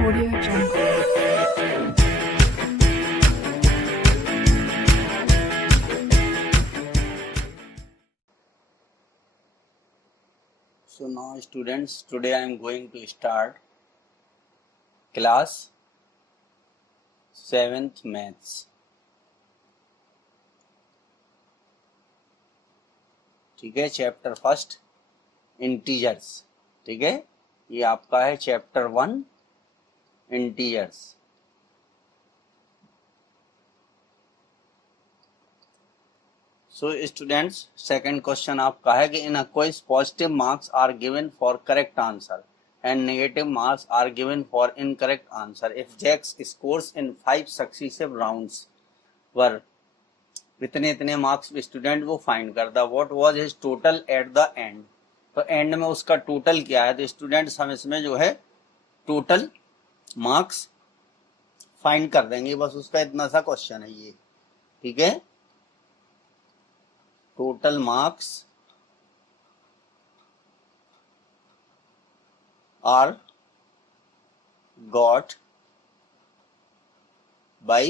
Audio Jungle. So now students, today I am going to start class 7th maths. ठीक है, chapter first integers. ठीक है, ये आपका है chapter 1 integers. So students, second question आपका है कि in a quiz positive marks are given for correct answer and negative marks are given for incorrect answer. If Jack's scores in 5 successive rounds were इतने marks student वो find करता. What was his total at the end. तो and में उसका total क्या है. तो students हम इसमें जो है टोटल मार्क्स फाइंड कर देंगे. बस उसका इतना सा क्वेश्चन है ये. ठीक है, total marks are got by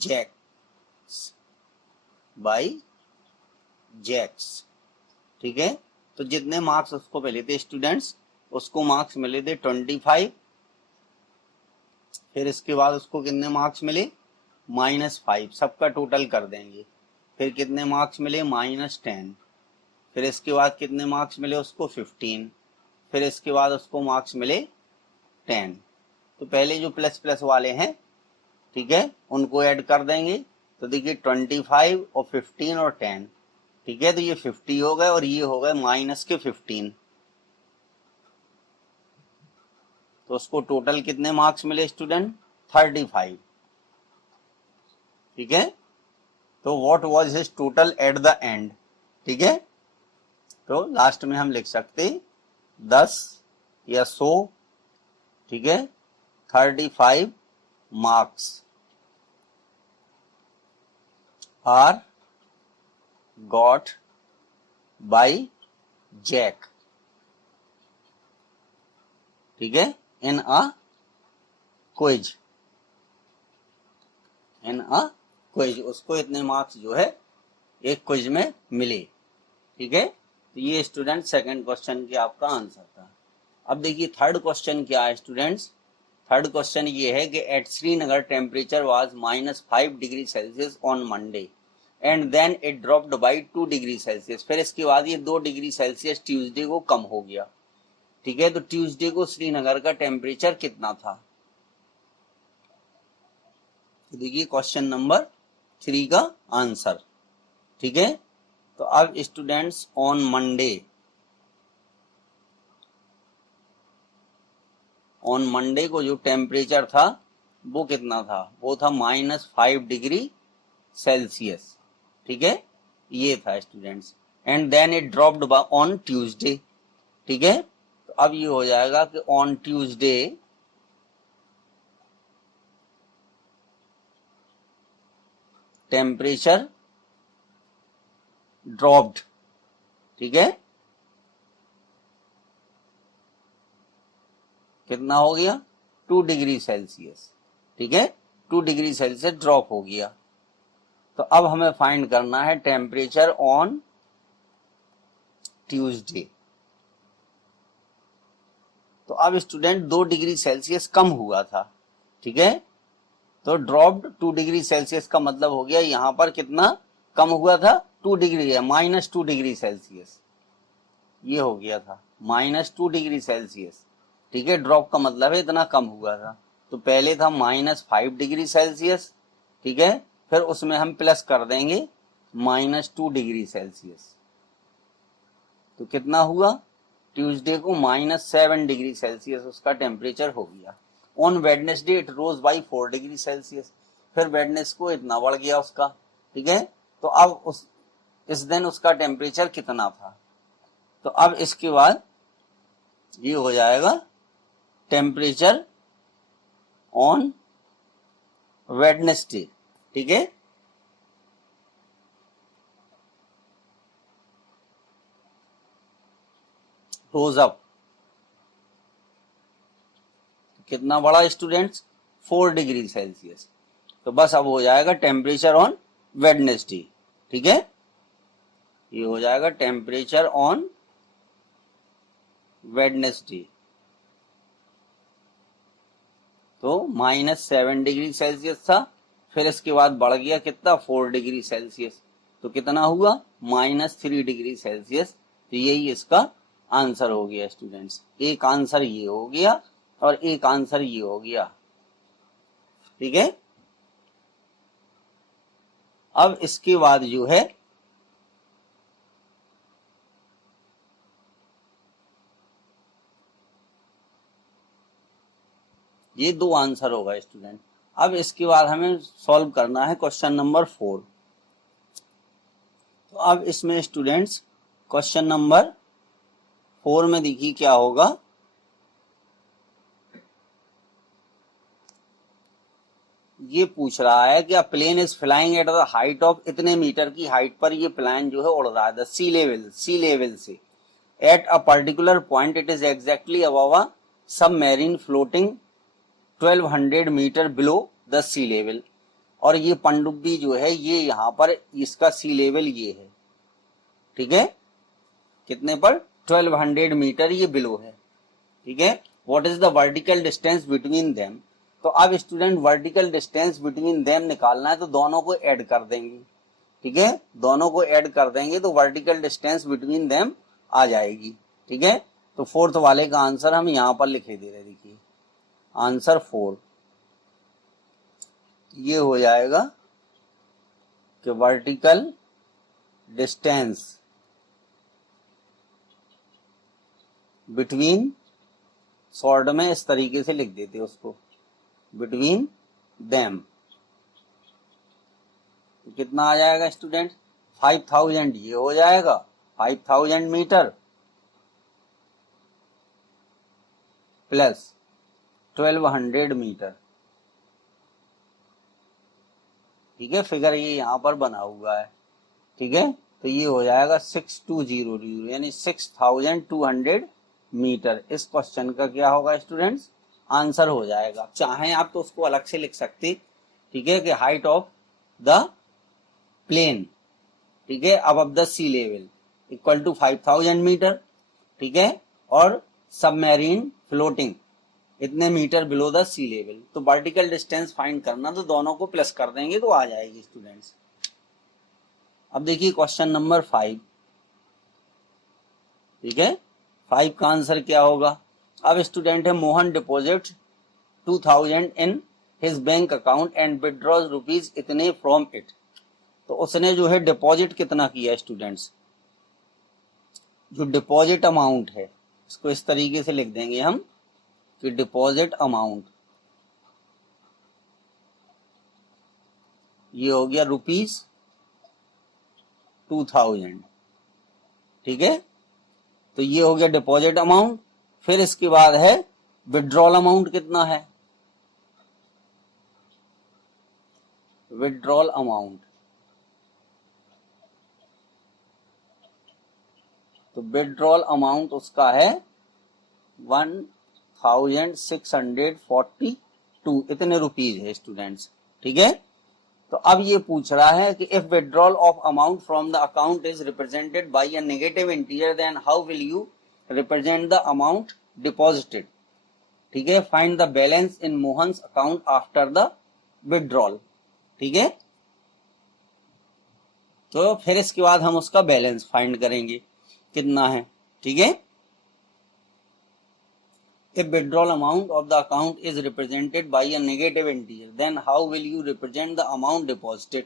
Jacks. ठीक है, तो जितने मार्क्स उसको मिले थे स्टूडेंट्स, उसको मार्क्स मिले थे 25. फिर इसके बाद उसको कितने मार्क्स मिले, -5. सबका टोटल कर देंगे. फिर कितने मार्क्स मिले, -10. फिर इसके बाद कितने मार्क्स मिले उसको, 15. फिर इसके बाद उसको मार्क्स मिले 10. तो पहले जो प्लस प्लस वाले हैं, ठीक है, उनको ऐड कर देंगे. तो देखिए 25 और 15 और 10. ठीक है, तो ये 50 हो गए और ये हो गए माइनस के 15. तो उसको टोटल कितने मार्क्स मिले स्टूडेंट, 35. ठीक है, तो what was his total at the end. ठीक है, तो लास्ट में हम लिख सकते 10 या 100. ठीक है, 35 marks are got by Jack. ठीक है, इन अ क्विज. उसको इतने मार्क्स जो है एक क्विज में मिले. ठीक है, तो ये स्टूडेंट सेकंड क्वेश्चन की आपका आंसर था. अब देखिए थर्ड क्वेश्चन क्या है स्टूडेंट्स. थर्ड क्वेश्चन ये है कि at Srinagar temperature was -5 degree Celsius on Monday and then it dropped by 2 degree Celsius. फिर इसके बाद ये 2 डिग्री सेल्सियस ट्यूसडे को कम हो गया. ठीक है, तो ट्यूसडे को श्रीनगर का टेम्परेचर कितना था. तो देखिए क्वेश्चन नंबर 3 का आंसर. ठीक है, तो अब स्टूडेंट्स ऑन मंडे को जो टेम्परेचर था वो कितना था, वो था -5 डिग्री सेल्सियस. ठीक है, ये था students. And then it dropped on Tuesday. ठीक है, तो अब ये हो जाएगा कि ऑन ट्यूसडे टेम्परेचर ड्रॉप्ड. ठीक है, कितना हो गया, 2 डिग्री सेल्सियस. ठीक है, 2 डिग्री सेल्सियस ड्रॉप हो गया. तो अब हमें फाइंड करना है टेम्परेचर ऑन ट्यूसडे. तो अब स्टूडेंट 2 डिग्री सेल्सियस कम हुआ था. ठीक है, तो ड्रॉप्ड 2 डिग्री सेल्सियस का मतलब हो गया यहां पर कितना कम हुआ था, 2 डिग्री है, -2 डिग्री सेल्सियस. ये हो गया था -2 डिग्री सेल्सियस. ठीक है, ड्रॉप का मतलब है इतना कम हुआ था. तो पहले था -5 डिग्री सेल्सियस. ठीक है, फिर उसमें हम प्लस कर देंगे -2 डिग्री सेल्सियस. तो कितना हुआ, ट्यूसडे को -7 डिग्री सेल्सियस उसका टेम्परेचर हो गया. On Wednesday it rose by 4 degree Celsius. फिर वेडनेस को इतना बढ़ गया उसका. ठीक है, तो अब इस दिन उसका टेम्परेचर कितना था. तो अब इसके बाद ये हो जाएगा टेम्परेचर ऑन वेडनेसडे. ठीक है, रोज अप. कितना बढ़ा स्टूडेंट्स, 4 डिग्री सेल्सियस। तो बस अब हो जाएगा टेम्परेचर ऑन वेडनेसडे, ठीक है, ये हो जाएगा टेम्परेचर ऑन वेडनेसडे। तो -7 डिग्री सेल्सियस था, फिर इसके बाद बढ़ गया कितना, 4 डिग्री सेल्सियस, तो कितना हुआ, -3 डिग्री सेल्सियस। तो यही इसका आंसर हो गया स्टूडेंट्स। एक आंसर ये हो गया और एक आंसर ये हो गया, ठीक है। अब इसके बाद जो है ये 2 आंसर होगा स्टूडेंट। अब इसके बाद हमें सॉल्व करना है क्वेश्चन नंबर 4। तो अब इसमें स्टूडेंट्स क्वेश्चन नंबर 4 में देखिए क्या होगा। ये पूछ रहा है कि a plane is flying at the height of, इतने मीटर की हाइट पर ये प्लेन जो है उड़ रहा है, द सी लेवल से, at a particular point it is exactly above a submarine floating 1200 metre below the sea level. और ये पनडुब्बी जो है ये यहाँ पर, इसका सी लेवल ये है, ठीक है, कितने पर, 1200 मीटर ये बिलो है, ठीक है। What is the vertical distance between them. तो अब student vertical distance between them निकालना है, तो दोनों को ऐड कर देंगे, ठीक है, दोनों को ऐड कर देंगे तो वर्टिकल डिस्टेंस बिटवीन देम आ जाएगी, ठीक है। तो 4th वाले का आंसर हम यहां पर लिखे दे रहे, देखिए आंसर 4 ये हो जाएगा कि वर्टिकल डिस्टेंस बिटवीन, शॉर्ट में इस तरीके से लिख देते उसको, बिटवीन देम, तो कितना आ जाएगा स्टूडेंट, 5000 ये हो जाएगा, 5000 मीटर प्लस 1200 मीटर, ठीक है, फिगर ये यहां पर बना हुआ है, ठीक है। तो ये हो जाएगा 6200 यानी 6200 मीटर। इस क्वेश्चन का क्या होगा स्टूडेंट्स, आंसर हो जाएगा। चाहें आप तो उसको अलग से लिख सकते, ठीक है, कि हाइट ऑफ द प्लेन, ठीक है, above the sea level equal to 5000 metre, ठीक है, और सबमरीन फ्लोटिंग इतने metre below the sea level. तो वर्टिकल डिस्टेंस फाइंड करना, तो दोनों को प्लस कर देंगे तो आ जाएगी स्टूडेंट्स। अब देखिए क्वेश्चन नंबर 5, ठीक है, 5 का आंसर क्या होगा। अब स्टूडेंट है Mohan deposit 2000 in his bank account and withdraws rupees इतने फ्रॉम इट। तो उसने जो है डिपॉजिट कितना किया स्टूडेंट्स, जो डिपॉजिट अमाउंट है इसको इस तरीके से लिख देंगे हम कि डिपॉजिट अमाउंट ये हो गया ₹2000, ठीक है। तो ये हो गया डिपॉजिट अमाउंट। फिर इसके बाद है विड्रॉल अमाउंट कितना है, विड्रॉल अमाउंट, तो विड्रॉल अमाउंट उसका है 1642 इतने रुपीज है स्टूडेंट्स, ठीक है। तो अब ये पूछ रहा है कि if withdrawal of amount from the account is represented by a negative integer then how will you represent the amount deposited, ठीक है। Find the balance in Mohan's account after the withdrawal, ठीक है। तो फिर इसके बाद हम उसका बैलेंस फाइंड करेंगे कितना है, ठीक है। If withdrawal amount of the account is represented by a negative integer, then how will you represent the amount deposited?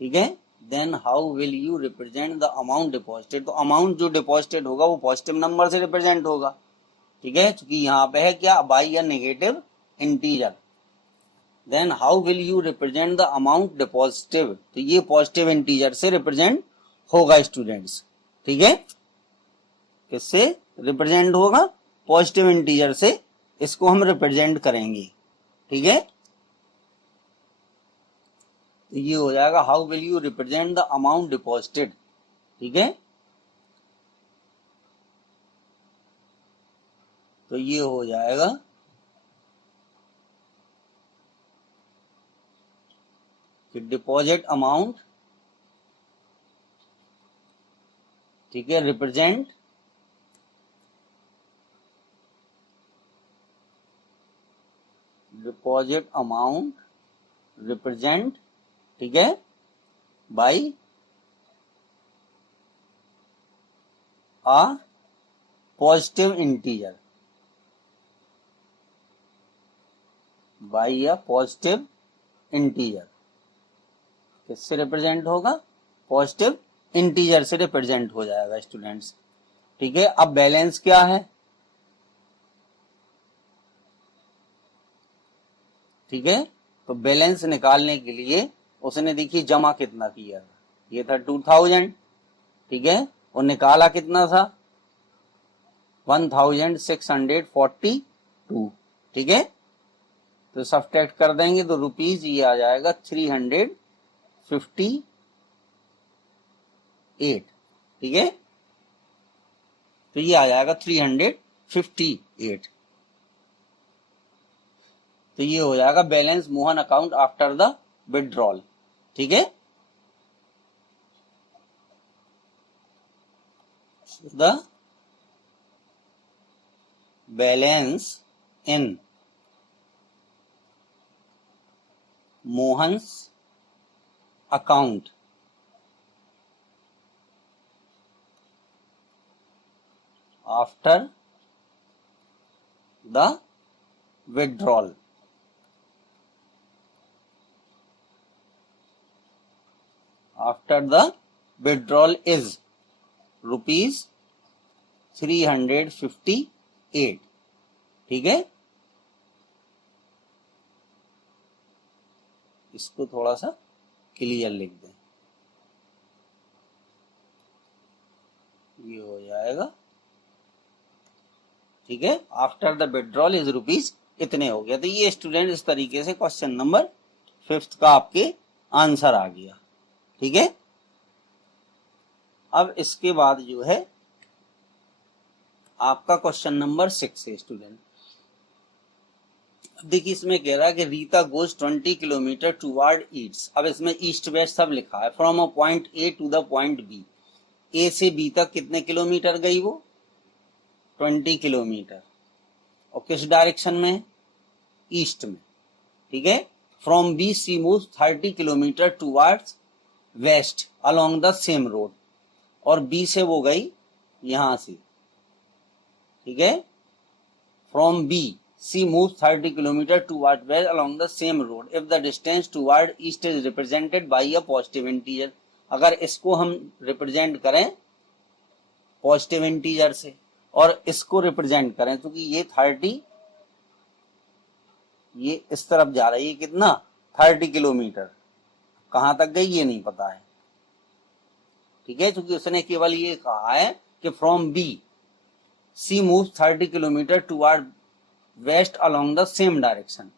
ठीक है, then how will you represent the amount deposited? तो अमाउंट जो deposited होगा वो पॉजिटिव नंबर से represent होगा, ठीक है, क्योंकि यहाँ पे है क्या, by a negative integer. Then how will you represent the amount deposited, तो ये पॉजिटिव इंटीजर से रिप्रेजेंट होगा स्टूडेंट्स, ठीक है, किससे रिप्रेजेंट होगा, पॉजिटिव इंटीजर से इसको हम रिप्रेजेंट करेंगे, ठीक है। तो ये हो जाएगा how will you represent the amount deposited, ठीक है। तो ये हो जाएगा कि डिपॉजिट अमाउंट, ठीक है, रिप्रेजेंट डिपॉजिट अमाउंट रिप्रेजेंट, ठीक है, by a positive integer, by a positive integer. किससे रिप्रेजेंट होगा? पॉजिटिव इंटीजर से रिप्रेजेंट हो जाएगा स्टूडेंट्स। ठीक है, अब बैलेंस क्या है? ठीक है, तो बैलेंस निकालने के लिए उसने देखिए जमा कितना किया था, ये था 2000, ठीक है, और निकाला कितना था? 1642, ठीक है, तो सब्ट्रैक्ट कर देंगे तो रुपीज ये आ जाएगा 358, ठीक है, तो ये आ जाएगा 358। तो ये हो जाएगा balance Mohan account after the withdrawal. ठीक है, the balance in Mohan's account after the withdrawal. After the withdrawal is rupees 358। ठीक है, इसको थोड़ा सा क्लियर लिख दें, ये हो जाएगा। ठीक है, after the withdrawal is rupees इतने हो गया। तो ये स्टूडेंट इस तरीके से क्वेश्चन नंबर 5 का आपके आंसर आ गया। ठीक है, अब इसके बाद जो है आपका क्वेश्चन नंबर 6 है स्टूडेंट। देखिए इसमें कह रहा है कि Rita goes 20 kilometre toward east. अब इसमें ईस्ट वेस्ट सब लिखा है। From a point A to the point B, A से बी तक कितने किलोमीटर गई वो? 20 किलोमीटर। और किस डायरेक्शन में? ईस्ट में। ठीक है, from B C moves 30 kilometre towards west along the same road. और बी से वो गई यहां से। ठीक है, from B C moves 30 kilometer toward west along the same road if the distance toward east is represented by a positive integer। अगर इसको हम रिप्रेजेंट करें पॉजिटिव इंटीजर से और इसको रिप्रेजेंट करें, क्योंकि ये 30 ये इस तरफ जा रही है, कितना? 30 किलोमीटर। कहां तक गई ये नहीं पता है। ठीक है, क्योंकि उसने केवल ये कहा है कि from B C moves 30 kilometre toward west along the same direction.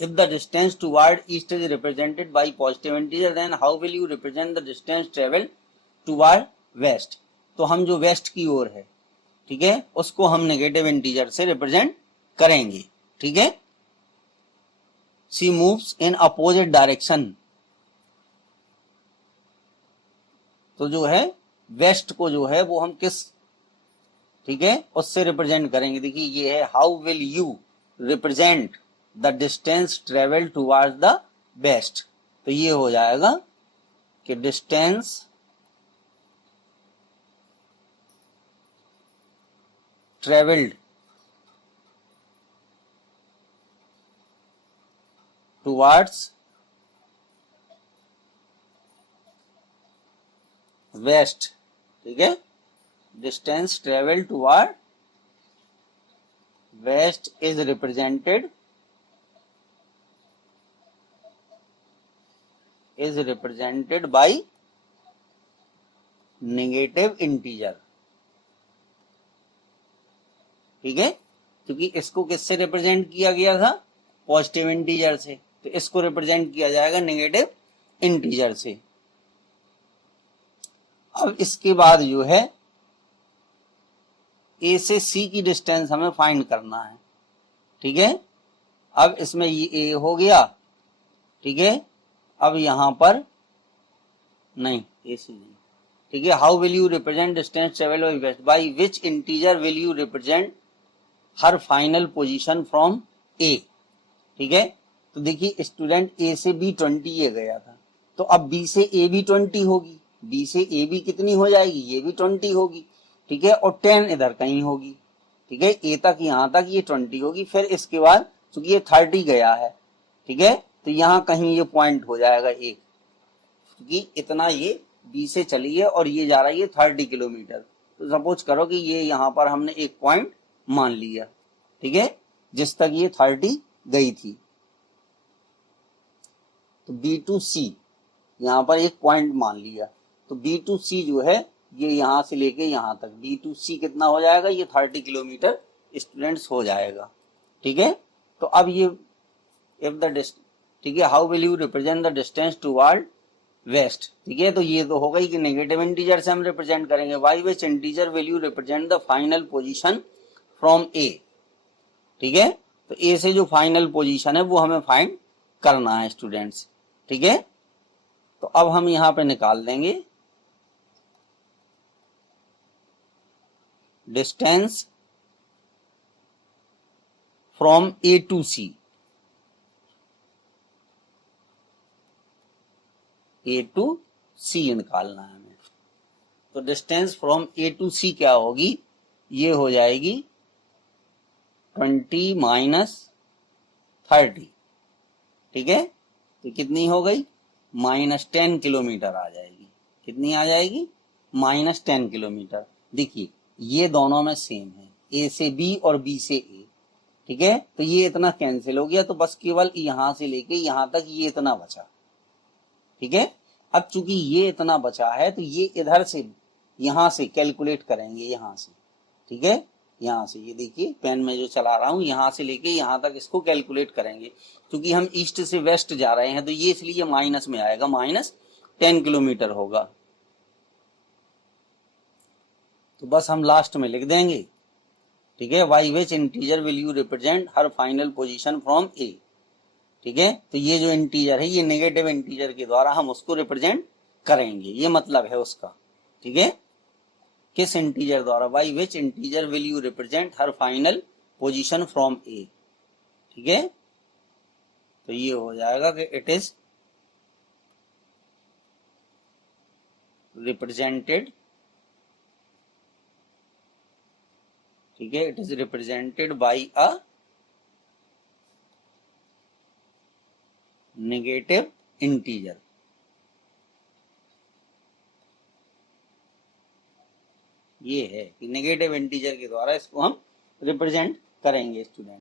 If the distance toward east is represented by positive integer, then how will you represent the distance traveled toward west? तो हम जो waste की ओर है, ठीक है, उसको हम negative integer से रिप्रेजेंट करेंगे। ठीक है, सी मूव्स इन अपोजिट डायरेक्शन। तो जो है वेस्ट को जो है वो हम किस, ठीक है, उससे रिप्रेजेंट करेंगे। देखिए ये है how will you represent the distance travel towards the west. तो ये हो जाएगा कि डिस्टेंस ट्रेवल्ड टुवर्ड्स वेस्ट। ठीक है, distance traveled toward west is represented by negative integer। ठीक है, क्योंकि इसको किससे रिप्रेजेंट किया गया था? पॉजिटिव इंटीजर से, तो इसको रिप्रेजेंट किया जाएगा नेगेटिव इंटीजर से। अब इसके बाद जो है ए से सी की डिस्टेंस हमें फाइंड करना है। ठीक है, अब इसमें ये ए हो गया, ठीक है, अब यहाँ पर नहीं, ऐसे नहीं, ठीक है। How will you represent distance travel by west, by which integer will you represent her final position from A, ठीक है। तो देखिए स्टूडेंट ए से बी 20 ये गया था, तो अब बी से ए भी 20 होगी, बी से ए भी कितनी हो जाएगी, ये भी 20 होगी, ठीक है। और 10 इधर कहीं होगी, ठीक है। ए तक यहाँ तक ये 20 होगी, फिर इसके बाद चूंकि ये 30 गया है, ठीक है, तो यहाँ कहीं ये पॉइंट हो जाएगा एक, क्योंकि इतना ये बी से चली है और ये जा रहा है ये 30 किलोमीटर। तो सपोज करो कि ये यहाँ पर हमने एक पॉइंट मान लिया, ठीक है, जिस तक ये 30 गई थी। तो बी टू सी यहाँ पर एक पॉइंट मान लिया, तो बी टू सी जो है ये यहाँ से लेके यहाँ तक बी टू सी कितना हो जाएगा, ये 30 किलोमीटर स्टूडेंट्स हो जाएगा, ठीक है। तो अब ये इफ द डिस्टेंस, ठीक है, how will you represent the distance toward west, ठीक है। तो ये तो होगा ही कि नेगेटिव इंटीजर से हम रिप्रेजेंट करेंगे। By which integer will you represent the final position from A, ठीक है। तो ए से जो फाइनल पोजीशन है वो हमें फाइंड करना है स्टूडेंट्स, ठीक है। तो अब हम यहां पे निकाल देंगे distance from A to C, A to C निकालना है हमें। तो distance from A to C क्या होगी, ये हो जाएगी 20 माइनस 30, ठीक है। तो कितनी हो गई, -10 किलोमीटर आ जाएगी। कितनी आ जाएगी, -10 किलोमीटर। देखिए ये दोनों में सेम है, ए से बी और बी से ए, ठीक है। तो ये इतना कैंसिल हो गया, तो बस केवल यहां से लेके यहां तक ये इतना बचा, ठीक है। अब चूंकि ये इतना बचा है तो ये इधर से यहां से कैलकुलेट करेंगे, यहां से, ठीक है। यहां से ये देखिए पेन में जो चला रहा हूं, यहां से लेके यहां तक इसको कैलकुलेट करेंगे। क्योंकि हम ईस्ट से वेस्ट जा रहे हैं तो ये इसलिए माइनस में आएगा, -10 किलोमीटर होगा। तो बस हम लास्ट में लिख देंगे, ठीक है, by which integer will you represent her final position from A, ठीक है। तो ये जो इंटीजर है ये नेगेटिव इंटीजर के द्वारा हम उसको रिप्रेजेंट करेंगे, ये मतलब है उसका, ठीक है। किस इंटीजर द्वारा, by which integer will you represent her final position from A, ठीक है। तो ये हो जाएगा कि इट इज रिप्रेजेंटेड, ठीक है, it is represented by a negative integer. ये है कि नेगेटिव इंटीजर के द्वारा इसको हम रिप्रेजेंट करेंगे स्टूडेंट।